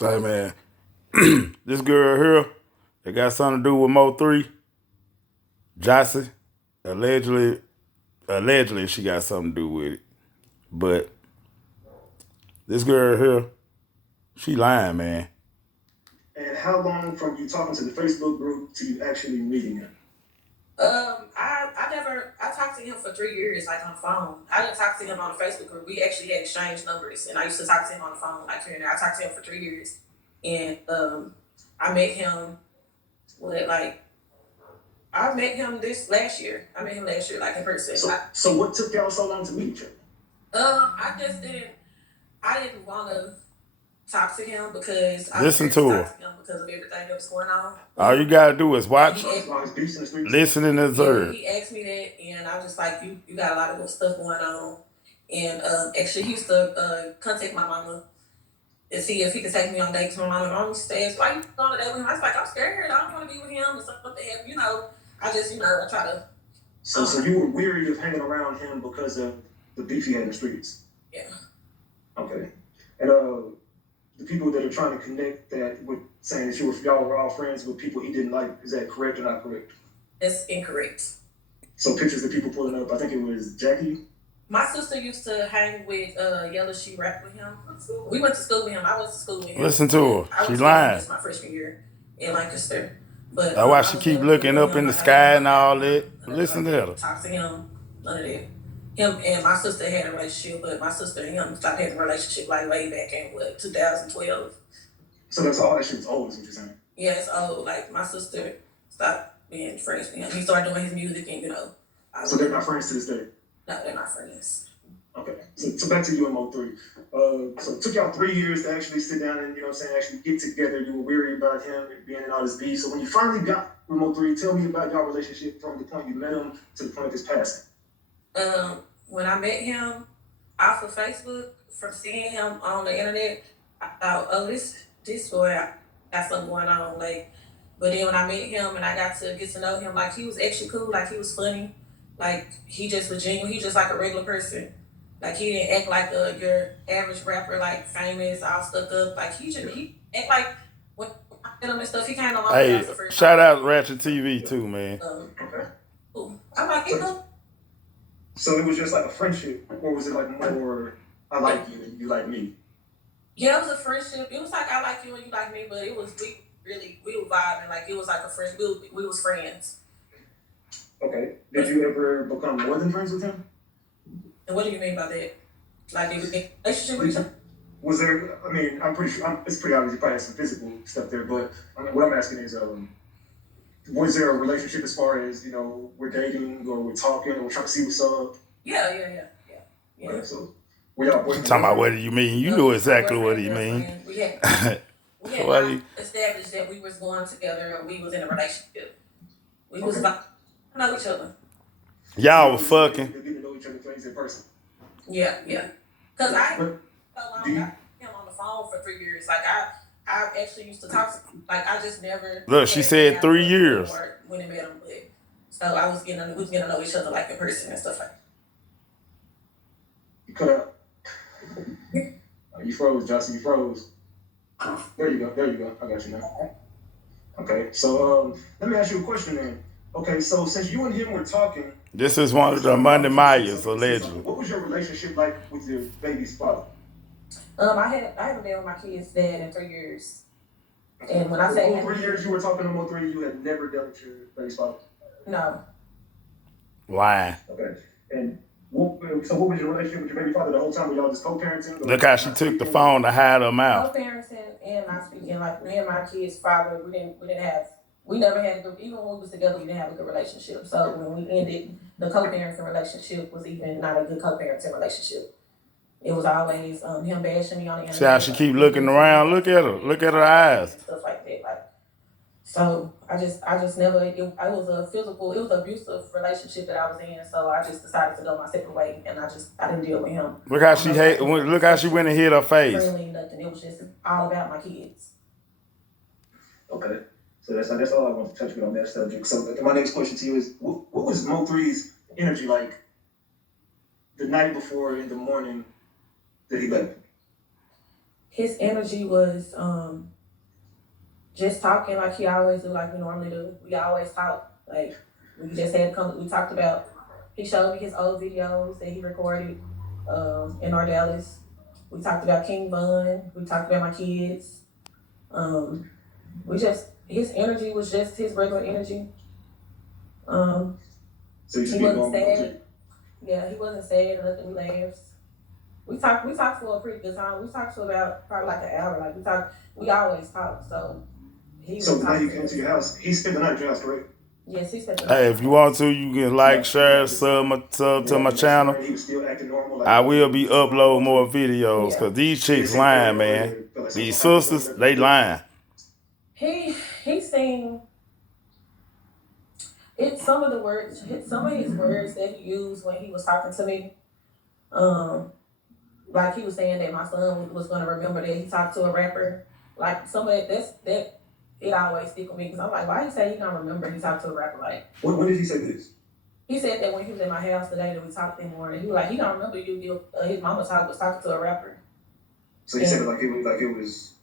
Say, man, this girl here, that got something to do with Mo3, Jocy, allegedly she got something to do with it. But this girl here, she lying, man. And how long from you talking to the Facebook group to you actually meeting him? I talked to him for 3 years, like on the phone. I didn't talk to him on the Facebook group. We actually had exchanged numbers, and I used to talk to him on the phone, like here and there. I talked to him for 3 years, and I met him I met him this last year. I met him last year, like in person. So what took y'all so long to meet each other? I didn't want to talk to him because Listen to her. talk to him because of everything that was going on. All you gotta do is watch, listen, and observe. He asked me that, and I was just like, you got a lot of good stuff going on. And actually, he used to contact my mama and see if he could take me on dates with my mama. My mama says, why you going on a date with him? I was like, I'm scared. I don't want to be with him or something like that. I try to. So you were weary of hanging around him because of the beef he had in the streets? Yeah. Okay. And the people that are trying to connect that with saying that y'all were all friends with people he didn't like, is that correct or not correct? That's incorrect. So pictures of people pulling up, I think it was Jackie. My sister used to hang with Yellow. She rapped with him. We went to school with him. I went to school with him. Listen to her. She lying. This my freshman year in Lancaster. But that's why she keep looking up in the sky and all that. Listen to her. Talk to him. None of that. Him and my sister had a relationship, but my sister and him stopped having a relationship like way back in 2012. So that's all that shit was old, is what you're saying? Yeah, it's old. Like my sister stopped being friends with him. He started doing his music, and So they're not friends to this day? No, they're not friends. Okay. So back to you and Mo3. So it took y'all 3 years to actually sit down and, actually get together. You were weary about him being in all this beef. So when you finally got with Mo3, tell me about y'all relationship from the point you met him to the point of his passing. When I met him off of Facebook, from seeing him on the internet, I thought, oh, this boy got something going on. But then when I met him and I got to get to know him, like he was actually cool, like he was funny, like he just was genuine. He just like a regular person. Like he didn't act like your average rapper, like famous, all stuck up. Like he act like when I met him and stuff, he kind of Hey, shout out Ratchet TV too, man. Okay. Cool. I'm like, So it was just like a friendship, or was it like more, I like you and you like me? Yeah, it was a friendship. It was like I like you and you like me, but it was we were vibing. Like it was like a friend. We was friends. Okay. Did you ever become more than friends with him? And what do you mean by that? Like did we make a relationship with each other? Was there? I mean, I'm pretty sure it's pretty obvious you probably had some physical stuff there, but I mean, what I'm asking is, was there a relationship as far as we're dating or we're talking or we're trying to see what's up? Yeah. Right, so we y'all boyfriend. Talking about what do you mean? You know exactly what he mean. We had established that we was going together and we was in a relationship. We was about to know each other. Y'all were fucking. Getting to know each other in person. Yeah. Cause I got him on the phone for 3 years. Like I actually used to talk to him. Like I just never. Look, she said 3 years. When I met him, but so we was getting to know each other like in person and stuff like that. You cut out. You froze, Jocy. You froze. There you go. I got you now. Okay, so let me ask you a question then. Okay, so since you and him were talking, this is one of the Monday Myers, allegedly. What was your relationship like with your baby's father? I haven't been with my kid's dad in 3 years. And when I say 3 years you were talking to Mo3, you had never dealt with your baby's father? No. Why? Okay. And what was your relationship with your baby father the whole time? Were y'all just co-parenting? Look how she took the phone to hide her mouth. Co-parenting and not speaking. Like me and my kid's father, we never had a good, even when we was together, we didn't have a good relationship. So when we ended, the co-parenting relationship was even not a good co-parenting relationship. It was always him bashing me on the internet. See how she keep looking around? Look at her. Look at her eyes. Stuff like that. So I just never. It was an abusive relationship that I was in. So I just decided to go my separate way, and I didn't deal with him. Look how look how she went and hit her face. Really nothing. It was just all about my kids. Okay, so that's all I want to touch on that subject. So my next question to you is, what was Mo3's energy like the night before in the morning that he left? his energy was just talking like he always do, like we normally do. We always talk. Like we just had we talked about. He showed me his old videos that he recorded in Dallas. We talked about King Bun. We talked about my kids. We just his energy was just his regular energy. So you just He be wasn't going sad. Yeah, he wasn't sad or nothing. We laughed. We talked for a pretty good time. We talked for about probably like an hour. Like we always talk. So he So was the night he talking came to to your us. house, he spent the night at your house, correct? Yes, he spent the night Hey, at if my you house. want to, you can like, share, sub to my channel. He was still acting normal. Like, I will be uploading more videos Yeah. because these He didn't chicks seem lying, paranoid man. or feel like These something was sisters, happening, they lying. He seen it. Some of his words that he used when he was talking to me. Like he was saying that my son was gonna remember that he talked to a rapper. Like some of that it always stick with me because I'm like, why he say he don't remember he talked to a rapper? Like When did he say this? he said that when he was at my house the day that we talked in the morning, he was like, he don't remember his mama was talking to a rapper. So he said it like it was.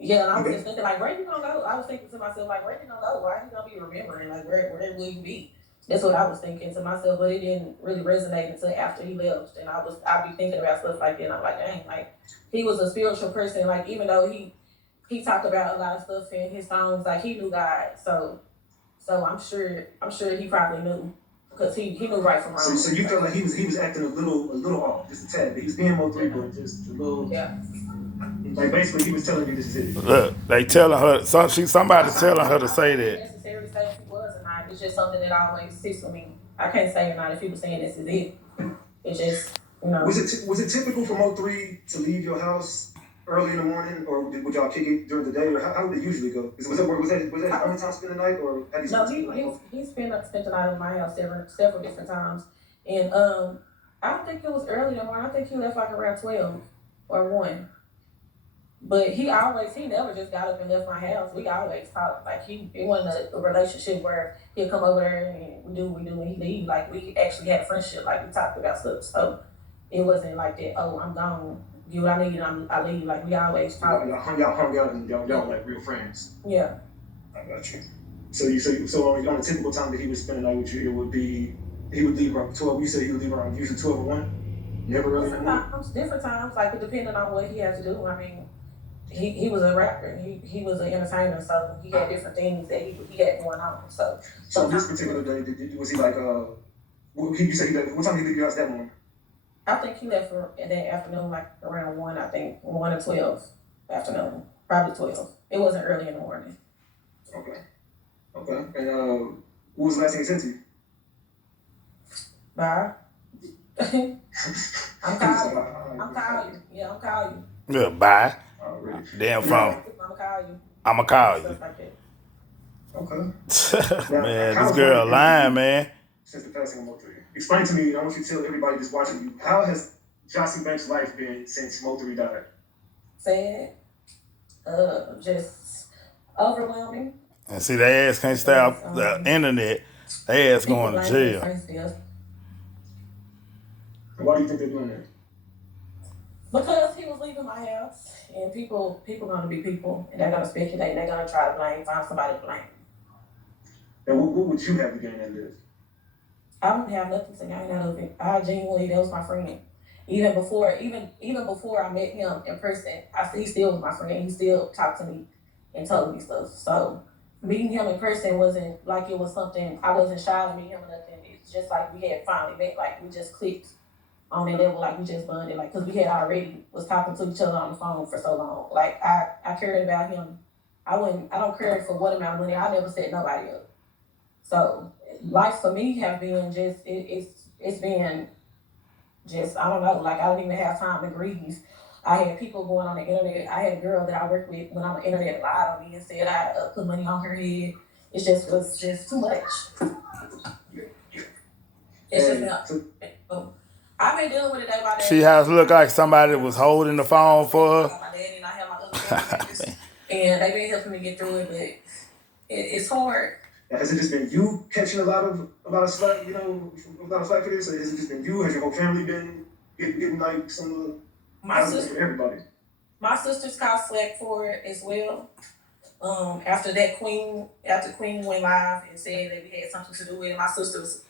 Yeah, and I was just thinking like, where you gonna go? I was thinking to myself like, where you gonna go? Why you gonna be remembering? Like where will you be? That's what I was thinking to myself, but it didn't really resonate until after he left. And I'd be thinking about stuff like that. And I'm like, dang, like he was a spiritual person. Like even though he talked about a lot of stuff in his songs, like he knew God. So I'm sure he probably knew because he knew right from wrong. So you felt like he was acting a little off, just a tad. He was being more three, but just a little. Yeah. Like basically, he was telling you this is it. Look, they telling her, somebody telling her to say that. Necessarily say if he was or not. It's just something that always sits with me. I can't say or not if people saying this is it. It's just Was it typical for Mo3 to leave your house early in the morning, or would y'all kick it during the day, or how would it usually go? Was that how many times spend the night, or how do you spend the night? He spent the night at my house several different times, and I don't think it was early in the morning. I think he left like around 12 or 1. But he never just got up and left my house. We always talked. Like it wasn't a relationship where he'll come over there and we do and he leave. Like we actually had a friendship. Like we talked about stuff. So it wasn't like that. Oh, I'm gone. You what I need. I leave. Like we always talked. Y'all hung out and y'all like real friends. Yeah. I got you. So on a typical time that he would spend the night with you, it would be he would leave around 12. You said he would leave around usually 12 or 1. Never early. Different times. Like depending on what he had to do. I mean. He was a rapper. He was an entertainer, so he had different things that he had going on. So this particular day, was he like you say what time did he leave your house that morning? I think he left for that afternoon, like around 1. I think 1 or 12 afternoon, probably 12. It wasn't early in the morning. Okay. And what was the last thing he said to you? Bye. I'm calling you. Yeah, I'm calling you. Yeah, bye. Really? Damn phone. I'ma call you. Okay. Man, this girl lying, man. Since the passing of Mo3. Explain to me, I want you to tell everybody just watching you, how has Jocy Banks' life been since Mo3 died? Sad. Just overwhelming. And see, their ass can't stay off the internet. Their ass going to jail. Why do you think they're doing that? Because he was leaving my house, and people gonna be people, and they're gonna speculate, and they're gonna try to find somebody to blame. And what would you have to gain out of this? I wouldn't have nothing to gain out of it. I genuinely, that was my friend. Even before I met him in person, he still was my friend. He still talked to me and told me stuff. So meeting him in person wasn't like it was something. I wasn't shy to meet him or nothing. It's just like we had finally met. Like we just clicked on that level, like we just bonded, like because we had already was talking to each other on the phone for so long. Like I cared about him. I don't care for what amount of money. I never set nobody up. So life for me have been just it's been just I don't know. Like I didn't even have time to grieve. I had people going on the internet. I had a girl that I worked with when on the internet lied on me and said I put money on her head. It just was just too much. It's just not. I've been dealing with it day by day. She has looked like somebody was holding the phone for her. My daddy and I have my other and they've been helping me get through it, but it's hard. Has it just been you catching a lot of slack, a lot of slack for this? Or has it just been you? Has your whole family been getting like some My sister, for everybody? My sisters caught slack for it as well. After Queen went live and said that we had something to do with it, my sisters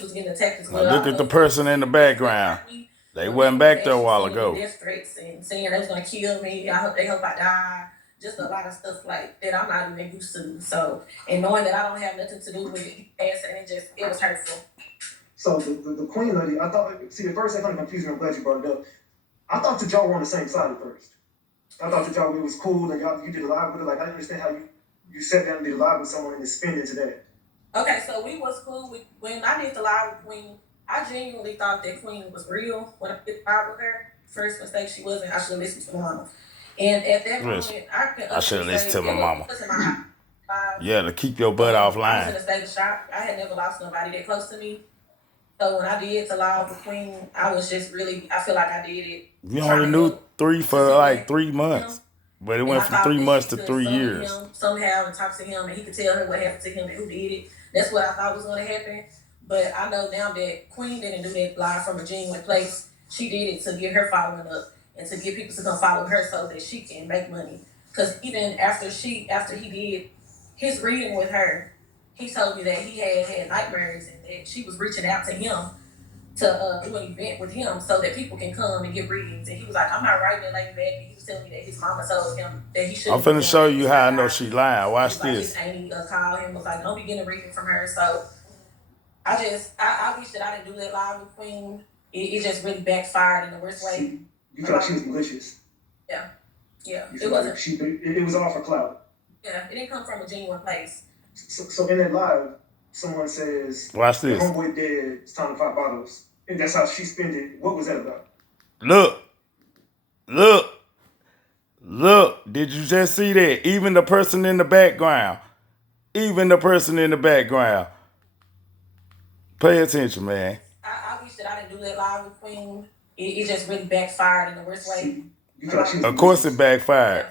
was getting attacked as Now well. I look don't at know the if it was person in the just background. me, They but wasn't people was back there a actually while sending me ago. death threats and saying they was gonna kill me. They hope I die. Just a lot of stuff like that I'm not even used to. So, and knowing that I don't have nothing to do with it, it was hurtful. So the Queen lady, I thought. See, at first I kind of confused me. I'm glad you brought it up. I thought that y'all were on the same side at first. I thought that y'all it was cool and you did a live with it. Like I didn't understand how you sat down and did a live with someone and then spin into that. Okay, so we was cool when I did the live with Queen. I genuinely thought that Queen was real when I did the live with her. First mistake, she wasn't. I should have listened to my mama. And at that moment, I should have listened to my mama. Wasn't my Yeah, to keep your butt I was offline. in a state of shock. I had never lost nobody that close to me. So when I did the live with Queen, I was just really. I feel like I did it. We only knew for like 3 months, but it went from 3 months to 3 years. Him somehow and talk to him, and he could tell her what happened to him and who did it. That's what I thought was going to happen. But I know now that Queen didn't do that live from a genuine place. She did it to get her following up and to get people to come follow her so that she can make money. Because even after he did his reading with her, he told me that he had nightmares and that she was reaching out to him to do an event with him so that people can come and get readings. And he was like, I'm not writing that lady back. And he was telling me that his mama told him that he shouldn't. I'm finna show you how I know she lying. Watch this. Like, his auntie called him, was like, don't be getting a reading from her. So I wish that I didn't do that live with Queen. It just really backfired in the worst way. You felt like she was malicious. Yeah. It wasn't. It was all for clout. Yeah, it didn't come from a genuine place. So in that live, someone says, watch this. Homeboy dead, it's time to pop bottles. And that's how she spent it. What was that about? Look. Did you just see that? Even the person in the background. Pay attention, man. I wish that I didn't do that live with Queen. It just really backfired in the worst way. Of course it backfired.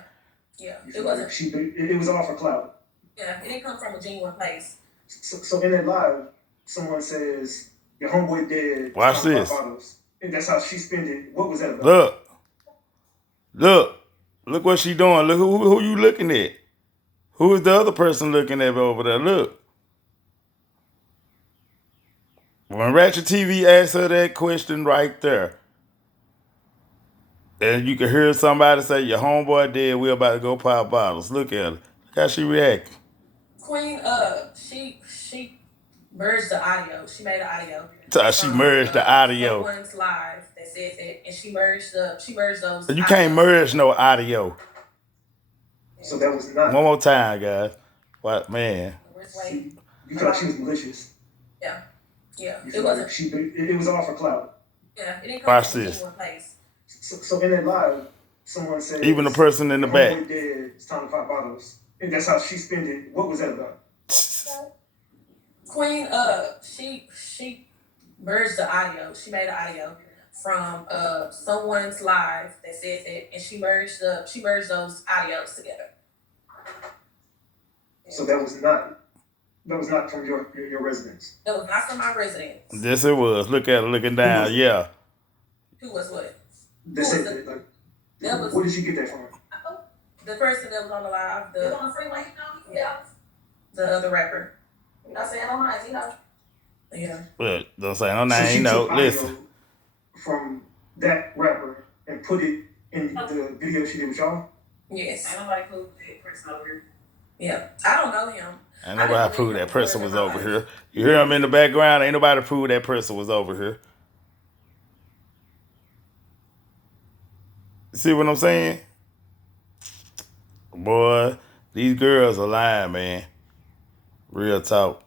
Yeah. It wasn't. It was all for clout. Yeah, it didn't come from a genuine place. So in that live, someone says, your homeboy dead. Watch this. And that's how she spent it. What was that about? Look what she doing. Look who you looking at. Who is the other person looking at over there? Look. When Ratchet TV asked her that question right there, and you can hear somebody say, your homeboy dead, we're about to go pop bottles. Look at her. Look how she reacting. Queen, she merged the audio. She made an audio. So she merged the audio. Someone's live that said that, and she merged those. You can't merge no audio. So that was not. One more time, guys. What, man? You thought she was malicious. Yeah. It wasn't. It was all for clout. Yeah, it didn't come Watch from this. one place. So in that live, someone said, even the person in the back. Dead, it's time to pop bottles. And that's how she spent it. What was that about? Queen, she merged the audio. She made an audio from someone's live that said that, and she merged those audios together. So that was not from your residence. That was not from my residence. Yes, it was. Look at her looking down. Yeah. Who was what? Where did she get that from? The person that was on the live. On the freeway, yeah. The other rapper. Not saying no names, Yeah. Well, don't say no name, listen. From that rapper and put it in the video she did with y'all? Yes. Ain't nobody proved that person over here. Yeah. I don't know him. Ain't nobody proved that person was over here. You hear him in the background? Ain't nobody proved that person was over here. See what I'm saying? Boy, these girls are lying, man. Real talk.